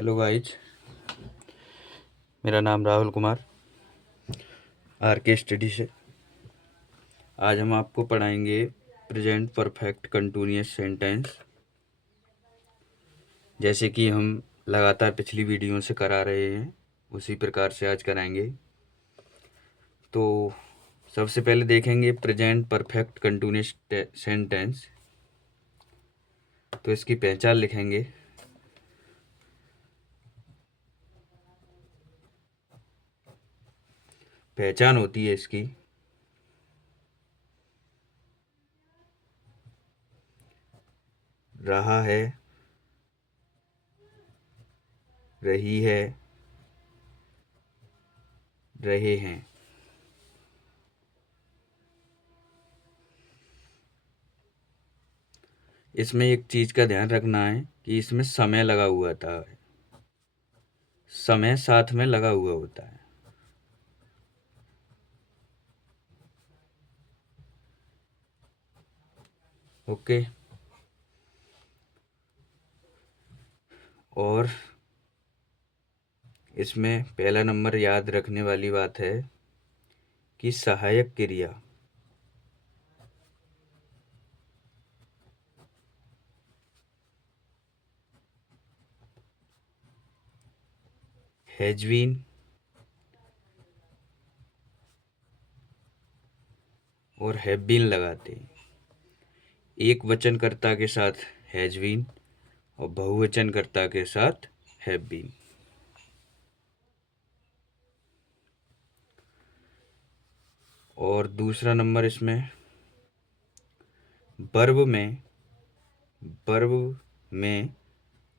Hello guys, मेरा नाम Rahul Kumar are के स्टडी से। आज हम आपको पढ़ाएंगे प्रेजेंट परफेक्ट कंटिन्यूअस सेंटेंस, जैसे कि हम लगातार पिछली वीडियो से करा रहे हैं उसी प्रकार से आज कराएंगे। तो सबसे पहले देखेंगे प्रेजेंट परफेक्ट कंटिन्यूअस सेंटेंस। तो इसकी पहचान लिखेंगे। पहचान होती है इसकी रहा है, रही है, रहे हैं। इसमें एक चीज़ का ध्यान रखना है कि इसमें समय लगा हुआ था, समय साथ में लगा हुआ होता है। ओके। और इसमें पहला नंबर याद रखने वाली बात है कि सहायक क्रिया हैज बीन और हैव बीन लगाते हैं। एक वचनकर्ता के साथ हैज बीन और बहुवचनकर्ता के साथ हैव बीन। और दूसरा नंबर इसमें वर्ब में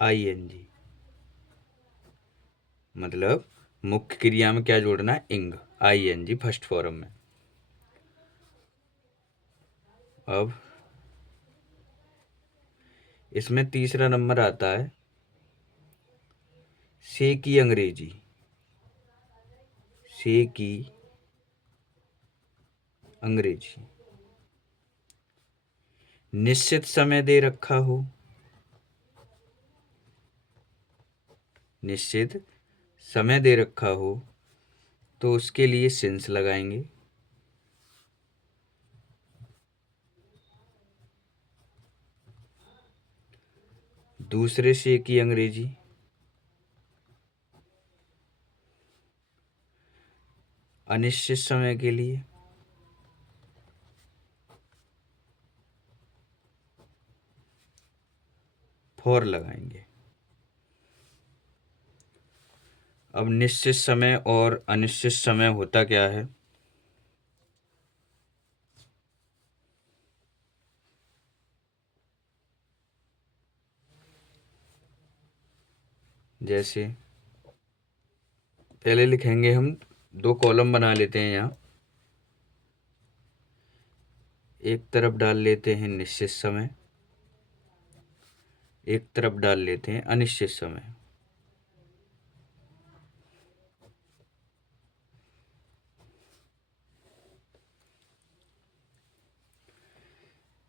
आईएनजी, मतलब मुख्य क्रिया में क्या जोड़ना है, इंग, आईएनजी फर्स्ट फॉर्म में। अब इसमें तीसरा नंबर आता है से की अंग्रेजी, से की अंग्रेजी। निश्चित समय दे रखा हो, निश्चित समय दे रखा हो तो उसके लिए सिंस लगाएंगे। दूसरे से की अंग्रेजी अनिश्चित समय के लिए फॉर लगाएंगे। अब निश्चित समय और अनिश्चित समय होता क्या है, जैसे पहले लिखेंगे, हम दो कॉलम बना लेते हैं। यहाँ एक तरफ डाल लेते हैं निश्चित समय, एक तरफ डाल लेते हैं अनिश्चित समय।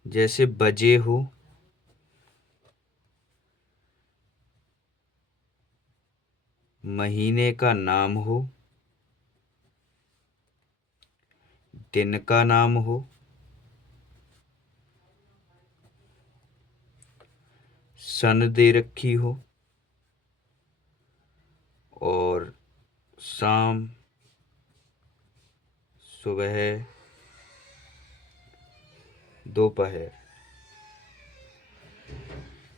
जैसे बजे हो, महीने का नाम हो, दिन का नाम हो, सन दे रखी हो और शाम, सुबह, दोपहर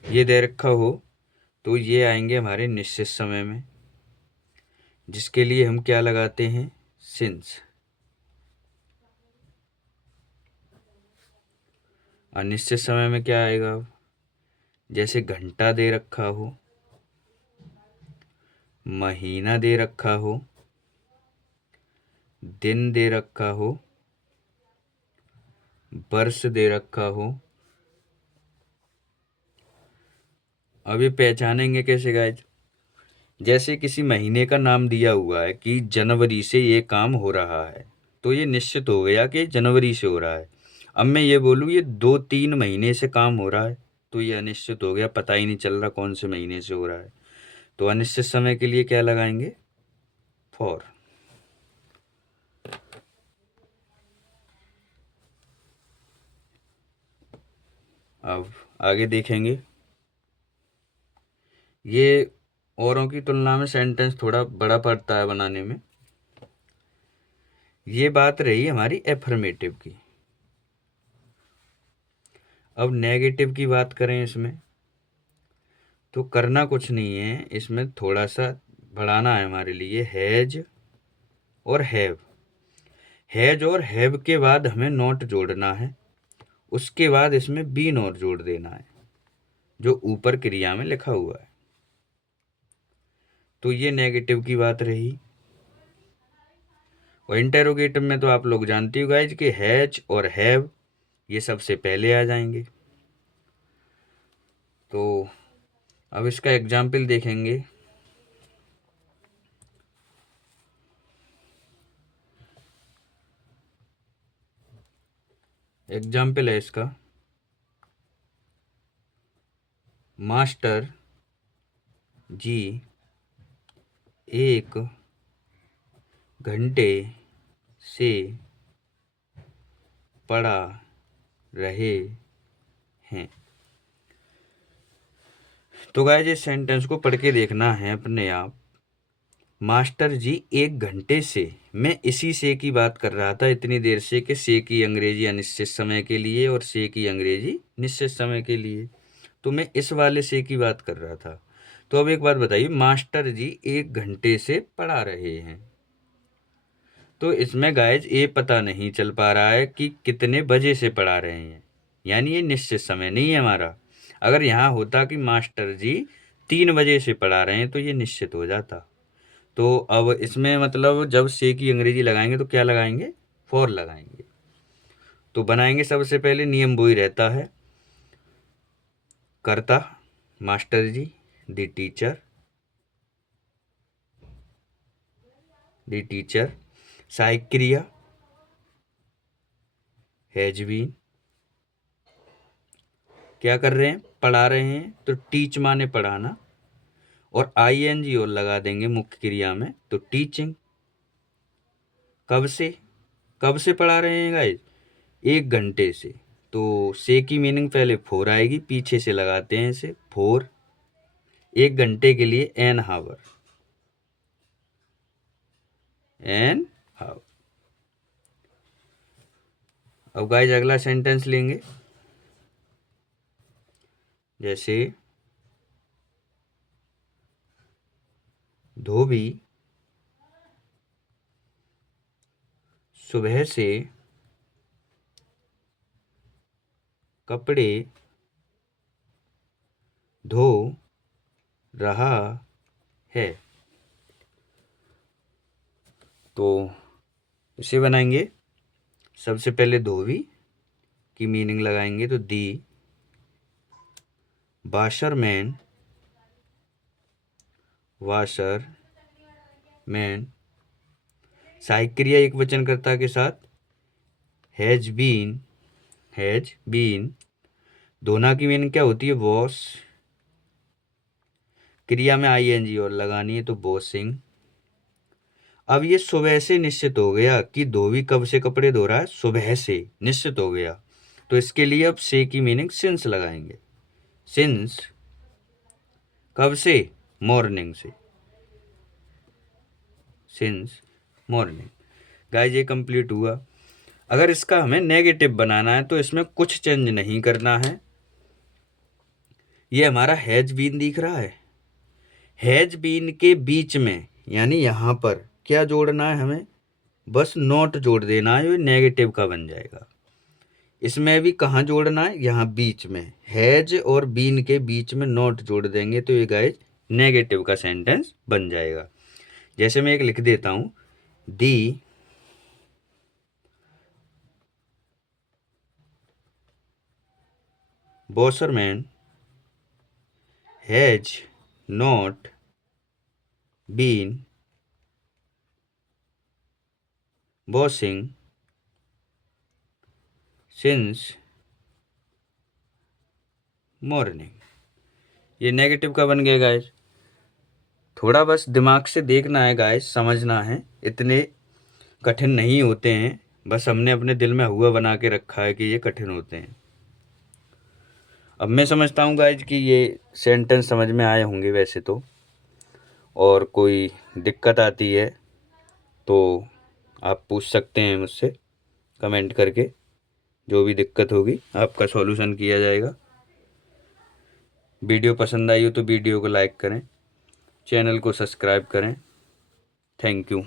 ये दे रखा हो, तो ये आएंगे हमारे निश्चित समय में, जिसके लिए हम क्या लगाते हैं, सिंस। अनिश्चित समय में क्या आएगा, जैसे घंटा दे रखा हो, महीना दे रखा हो, दिन दे रखा हो, वर्ष दे रखा हो। अभी पहचानेंगे कैसे गाइज, जैसे किसी महीने का नाम दिया हुआ है कि जनवरी से ये काम हो रहा है, तो ये निश्चित हो गया कि जनवरी से हो रहा है। अब मैं ये बोलूँ ये 2-3 महीने से काम हो रहा है, तो ये अनिश्चित हो गया, पता ही नहीं चल रहा कौन से महीने से हो रहा है। तो अनिश्चित समय के लिए क्या लगाएंगे, फॉर। अब आगे देखेंगे, ये औरों की तुलना में सेंटेंस थोड़ा बड़ा पड़ता है बनाने में। ये बात रही हमारी एफर्मेटिव की। अब नेगेटिव की बात करें इसमें, तो करना कुछ नहीं है, इसमें थोड़ा सा बढ़ाना है हमारे लिए, हैज और हैव। हैज और हैव के बाद हमें नॉट जोड़ना है, उसके बाद इसमें बीन और जोड़ देना है, जो ऊपर क्रिया में लिखा हुआ है। तो ये नेगेटिव की बात रही। और इंटेरोगेटिव में तो आप लोग जानते हो गाइज कि हैज और हैव ये सबसे पहले आ जाएंगे। तो अब इसका एग्जाम्पल देखेंगे। एग्जाम्पल है इसका, मास्टर जी 1 घंटे से पढ़ा रहे हैं। तो गाइस इस सेंटेंस को पढ़ के देखना है अपने आप। मास्टर जी 1 घंटे से, मैं इसी से की बात कर रहा था इतनी देर से कि से की अंग्रेजी अनिश्चित समय के लिए और से की अंग्रेजी निश्चित समय के लिए। तो मैं इस वाले से की बात कर रहा था। तो अब एक बात बताइए, मास्टर जी 1 घंटे से पढ़ा रहे हैं, तो इसमें गाइज ये पता नहीं चल पा रहा है कि कितने बजे से पढ़ा रहे हैं, यानी ये निश्चित समय नहीं है हमारा। अगर यहाँ होता कि मास्टर जी 3 बजे से पढ़ा रहे हैं तो ये निश्चित हो जाता। तो अब इसमें मतलब जब से की अंग्रेजी लगाएंगे तो क्या लगाएंगे, फॉर लगाएंगे। तो बनाएंगे सबसे पहले, नियम वही रहता है, कर्ता मास्टर जी, द टीचर, सहायक क्रिया हैज बीन, क्या कर रहे हैं, पढ़ा रहे हैं, तो टीच माने पढ़ाना, और आईएनजी और लगा देंगे मुख्य क्रिया में, तो टीचिंग। कब से, कब से पढ़ा रहे हैं गाइस, 1 घंटे से। तो से की मीनिंग पहले फोर आएगी, पीछे से लगाते हैं इसे, फोर। 1 घंटे के लिए एन हावर। अब गाइस अगला सेंटेंस लेंगे, जैसे धोबी सुबह से कपड़े धो रहा है। तो इसे बनाएंगे, सबसे पहले धोबी की मीनिंग लगाएंगे, तो दी वाशरमैन, मैन, सहायक क्रिया एक वचनकर्ता के साथ हैज बीन। धोना की मीनिंग क्या होती है, वॉश। क्रिया में आईएनजी और लगानी है, तो वॉशिंग। अब ये सुबह से निश्चित हो गया कि धोबी कब से कपड़े धो रहा है, सुबह से निश्चित हो गया। तो इसके लिए अब से की मीनिंग सिंस लगाएंगे, सिंस। कब से, मॉर्निंग से, सिंस मॉर्निंग। गाइस ये कंप्लीट हुआ। अगर इसका हमें नेगेटिव बनाना है तो इसमें कुछ चेंज नहीं करना है। ये हमारा हैज बीन दिख रहा है, हैज बीन के बीच में यानी यहाँ पर क्या जोड़ना है हमें, बस नॉट जोड़ देना है, ये नेगेटिव का बन जाएगा। इसमें भी कहाँ जोड़ना है, यहाँ बीच में, हैज और बीन के बीच में नॉट जोड़ देंगे तो ये गाइस नेगेटिव का सेंटेंस बन जाएगा। जैसे मैं एक लिख देता हूँ, दी washerman has not been washing since morning। ये नेगेटिव का बन गया गाइस। थोड़ा बस दिमाग से देखना है गाइस, समझना है, इतने कठिन नहीं होते हैं, बस हमने अपने दिल में हुआ बना के रखा है कि ये कठिन होते हैं। अब मैं समझता हूँ गाइज कि ये सेंटेंस समझ में आए होंगे वैसे तो, और कोई दिक्कत आती है तो आप पूछ सकते हैं मुझसे कमेंट करके। जो भी दिक्कत होगी आपका सॉल्यूशन किया जाएगा। वीडियो पसंद आई हो तो वीडियो को लाइक करें, चैनल को सब्सक्राइब करें। Thank you.